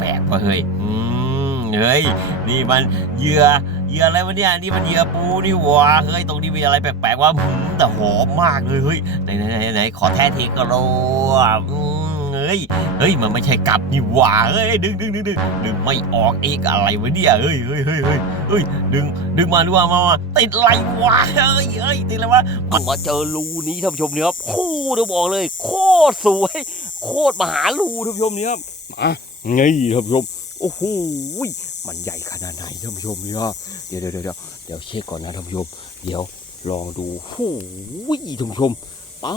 ปลกๆวะเฮ้ยอืมเฮ้ยนี่มันเหยื่อเหยื่ออะไรวะเนี่ยนี่มันเหยื่อปูนี่หว่าเฮ้ยตรงนี้มีอะไรแปลกๆว่าหืมแต่หอมมากเลยเฮ้ยไหนไหนไหนไหนขอแท้ทีก็โลอะอืม เฮ้ยเฮ้ยมันไม่ใช่กับนี่หว่าเฮ้ยดึงดึงดึงดึงดึงไม่ออกอีกอะไรวะเนี่ยเฮ้ยเฮ้ยเฮ้ยเฮ้ยเฮ้ยดึงดึงมาดูว่ามามาติดไรวะเฮ้ยเฮ้ยติดอะไรวะมาเจอรูนี้ท่านผู้ชมเนี่ยครับโคตรบอกเลย โคตรสวย โคตรมหารูท่านผู้ชมเนี่ยครับมาไงท่านผู้ชมโอ้โหมันใหญ่ขนาดไหนท่านผู้ชมเนี่ยเดี๋ยวเดี๋ยวเดี๋ยวเดี๋ยวเช็คก่อนนะท่านผู้ชมเดี๋ยวลองดูโอ้โหท่านผู้ชมป๊า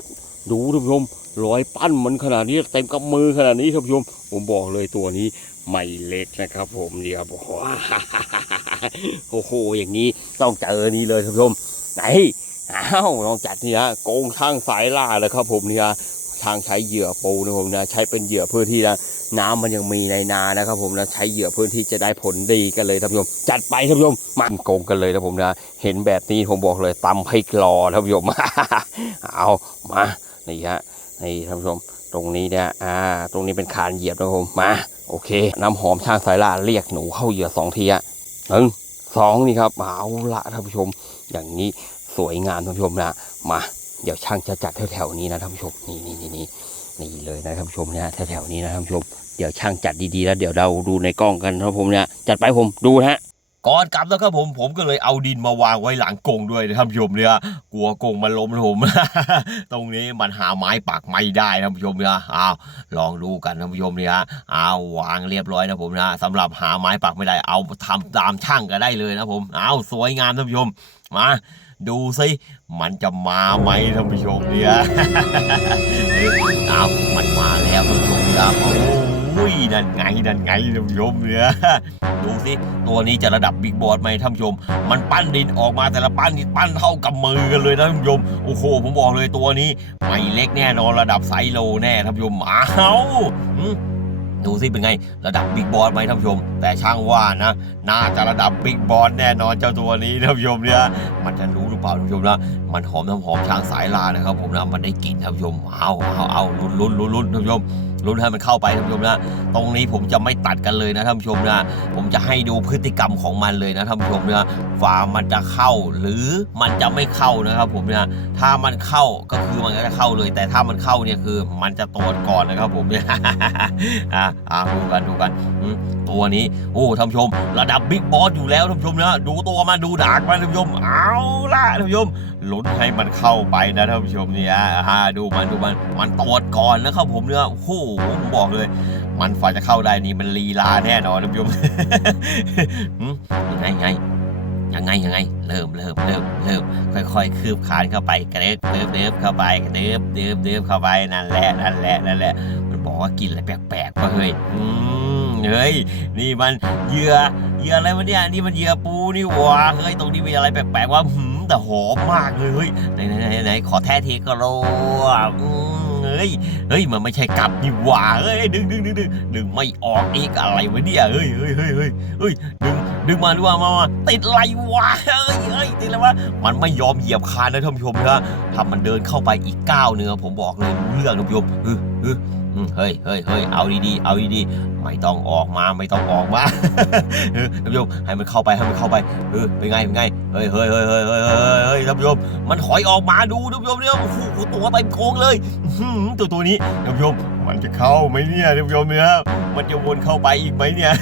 ด ดูท่านผู้ชมรอยปั้นมันขนาดนี้เต็มกับมือขนาดนี้ท่านผู้ชม ผมบอกเลยตัวนี้ไม่เล็กนะครับ ผมเนี่ยครับอ้โหโอ้โหอย่างนี้ต้องเจอนี่เลยท่านผู้ชมไหนอ้าวนอกจากนี้ฮะโกงช่างสายล่าเลยครับ ผมเนี่ยทางใช้เหยื่อปูนะผมนะใช้เป็นเหยื่อเพื่อที่นะน้ำมันยังมีในนานะครับ ผมนะใช้เหยื่อเพื่อที่จะได้ผลดีกันเลยท่านผู้ชมจัดไปท่านผู้ชมมันโกงกันเลยนะผมนะ เห็นแบบนี้ผมบอกเลยตำให้กรอท่านผู้ชมเอามา นี่ฮะนี่ท่านผู้ชมตรงนี้เนี่ยอ่า ตรงนี้เป็นคานเหยียบนะครับผมมาโอเค น้ำหอมช่างสายล่าเรียกหนูเข้าเหยื่อสองทีอะหนึ่งสองนี่ครับเอาละท่านผู้ชม อย่างนี้สวยงามท่านผู้ชมนะมาเดี๋ยวช่างจะจัดแถวๆนี้นะท่านผู้ชมนี่นี่นี่นี่นี่เลยนะท่านผู้ชมนะแถวๆนี้นะท่านผู้ชมเดี๋ยวช่างจัดดีๆแล้วเดี๋ยวเราดูในกล้องกันนะครับผมเนี่ยจัดไปผมดูนะฮะ ก่อนกลับนะครับผมผมก็เลยเอาดินมาวางไว้หลังกงด้วยนะท่านผู้ชมเนี่ยกลัวกงมันล้มผม ตรงนี้มันหาไม้ปักไม่ได้นะท่านผู้ชมเนี่ยอ้าวลองดูกันท่านผู้ชมเนี่ยอ้าววางเรียบร้อยนะผมนะสำหรับหาไม้ปักไม่ได้เอาทำตามช่างก็ได้เลยนะผมอ้าวสวยงามท่านผู้ชมมาดูสิมันจะมาไหมท่านผู้ชมเนี่ยอ้าวมันมาแล้วท่านผู้ชมเนี่ยโอ้ ยนั่นไงนั่นไงท่านผู้ชมเนี่ยดูสิตัวนี้จะระดับบิ๊กบอสไหมท่านผู้ชม มันปั้นดินออกมาแต่ละปั้นนี่ปั้นเท่ากับมือกันเลยนะท่านผู้ชมโอ้โหผมบอกเลยตัวนี้ไม่เล็กแน่นอนระดับไซโลแน่ท่านผู้ชมอ้าวดูสิเป็นไงระดับบิ๊กบอสไหมท่านผู้ชม แต่ช่างว่านะ น่าจะระดับบิ๊กบอสแน่นอนเจ้าตัวนี้ท่านผู้ชมเนี่ยมันจะรู้หรือเปล่าท่านผู้ชมนะมันหอมน้ำหอมช้างสายลานะครับผมนะมันได้กลิ่นท่านผู้ชมเอาเอาเอาลุ้นลุ้นลุ้นลุ้นท่านผู้ชม ลุ้นให้มันเข้าไปท่านผู้ชมนะตรงนี้ผมจะไม่ตัดกันเลยนะท่านผู้ชมนะผมจะให้ดูพฤติกรรมของมันเลยนะท่านผู้ชมนะฟามันจะเข้าหรือมันจะไม่เข้านะครับผมนะถ้ามันเข้าก็คือมันก็จะเข้าเลย แต่ถ้ามันเข้าเนี่ยคือมันจะตรวจก่อนนะครับผมเนี่ยอ่าอ่าดูกันดูกันตัวนี้โอ้ท่านผู้ชม ระดับบิ๊กบอสอยู่แล้วท่านผู้ชมนะดูตัวมันดูดากมันท่านผู้ชมเอาล่ะท่านผู้ชมลุ้นให้มันเข้าไปนะท่านผู้ชมเนี่ยอ่าดูมันดูมันมันตรวจก่อนนะครับผมเนี่ยโอ้โหผมบอกเลย มันฝ่าจะเข้าได้นี่มันลีลาแน่นอนท่านผู้ชมหืมยังไงไงยังไงยังไง เริ่มเริ่มเริ่มเริ่มค่อยๆ คืบคานเข้าไปกระเด็บเดิบเดิบเข้าไปกระเดิบเดิบเดิบเข้าไปนั่นแหละนั่นแหละนั่นแหละ มันบอกว่ากินอะไรแปลกๆวะเฮ้ยอืมเฮ้ยนี่มันเหยื่อเหยื่ออะไรวะเนี่ยนี่มันเหยื่อปูนี่หว่าเฮ้ยตรงนี้มีอะไรแปลกๆว่าหืมแต่หอมมากเลยเฮ้ยไหนไหนไหนขอแท้ทีก็โลอะอืม เฮ้ยเฮ้ยมันไม่ใช่กลับนี่หว่าเฮ้ยดึงดึงดึงดึงดึงไม่ออกอีกอะไรวะเนี่ยเฮ้ยเฮ้ยเฮ้ยเฮ้ยเฮ้ยดึงดึงมาดูว่ามามาติดไรวะเฮ้ยเฮ้ยติดแล้ววะมันไม่ยอมเหยียบคานนะท่านผู้ชมนะถ้ามันเดินเข้าไปอีกก้าวเนื้อผมบอกเลยรู้เรื่องท่านผู้ชมเออเออ เฮ้ยเฮ้ยเฮ้ยเอาดีๆ เอาดีๆ ไม่ต้องออกมาไม่ต้องออกมาเออท่านผู้ชมให้มันเข้าไปให้มันเข้าไปเออเป็นไงเป็นไงเฮ้ยเฮ้ยเฮ้ยเฮ้ยเฮ้ยเฮ้ยท่านผู้ชมมันถอยออกมาดูท่านผู้ชมเนี่ยโอ้โหตัวเต็มโกงเลยตัวตัวนี้ท่านผู้ชมมันจะเข้าไหมเนี่ยท่านผู้ชมเนี่ยมันจะวนเข้าไปอีกไหมเนี่ย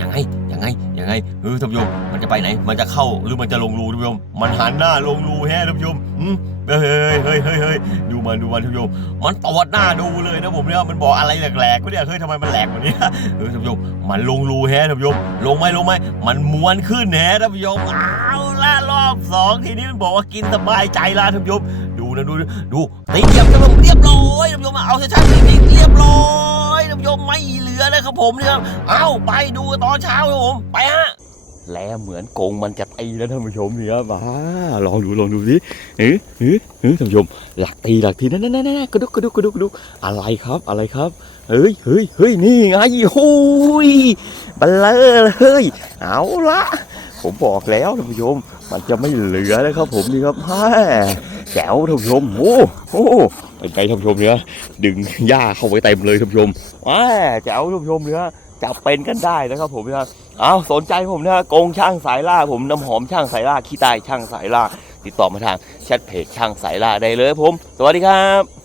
ยังไง ไงยังไงเออท่านผู้ชมมันจะไปไหน มันจะเข้าหรือมันจะลงรูท่านผู้ชมมันหันหน้าลงรูแฮะท่านผู้ชมอืมเฮ้ยเฮ้ยเฮ้ยเฮ้ยดูมันดูมันท่านผู้ชมมันตอดหน้าดูเลยนะผมเนี่ยมันบอกอะไรแหลกๆก็เนี่ยเฮ้ยทำไมมันแหลกกว่านี้เออท่านผู้ชมมันลงรูแฮะท่านผู้ชมลงไหมลงไหมมันม้วนขึ้นแฮะท่านผู้ชมเอาละรอบสองทีนี้มันบอกว่ากินสบายใจละท่านผู้ชม นะดูดูตีเหยียบท่านผู้ชมเรียบร้อยท่านผู้ชมเอาช้าๆตีเรียบร้อยท่านผู้ชมไม่เหลือเลยครับผมเนี่ยเอาไปดูตอนเช้าครับผมไปฮะแลเหมือนโกงมันจะตีแล้วท่านผู้ชมเนี่ยมาลองดูลองดูสิเฮ้เฮ้เฮ้ท่านผู้ชมหลักตีหลักตีนั่นนั่นนั่นกระดุกกระดุกกระดุกกระดุกอะไรครับอะไรครับเฮ้ยเฮ้ยเฮ้ยนี่ไงโอ้ยบัลเลอร์เลยเอาละผมบอกแล้วท่านผู้ชมมันจะไม่เหลือนะครับผมนี่ครับแม่ แจ๋วท่านผู้ชม โอ้โหเป็นไงท่านผู้ชมเนื้อดึงหญ้าเข้าไปเต็มเลยท่านผู้ชมว้าแจ๋วท่านผู้ชมเนื้อจับเป็นกันได้นะครับผมนะเอาสนใจผมนะกงช่างสายล่าผมน้ำหอมช่างสายล่าขี้ใตายช่างสายล่า ติดต่อมาทางแชทเพจช่างสายล่าได้เลยครับผม สวัสดีครับ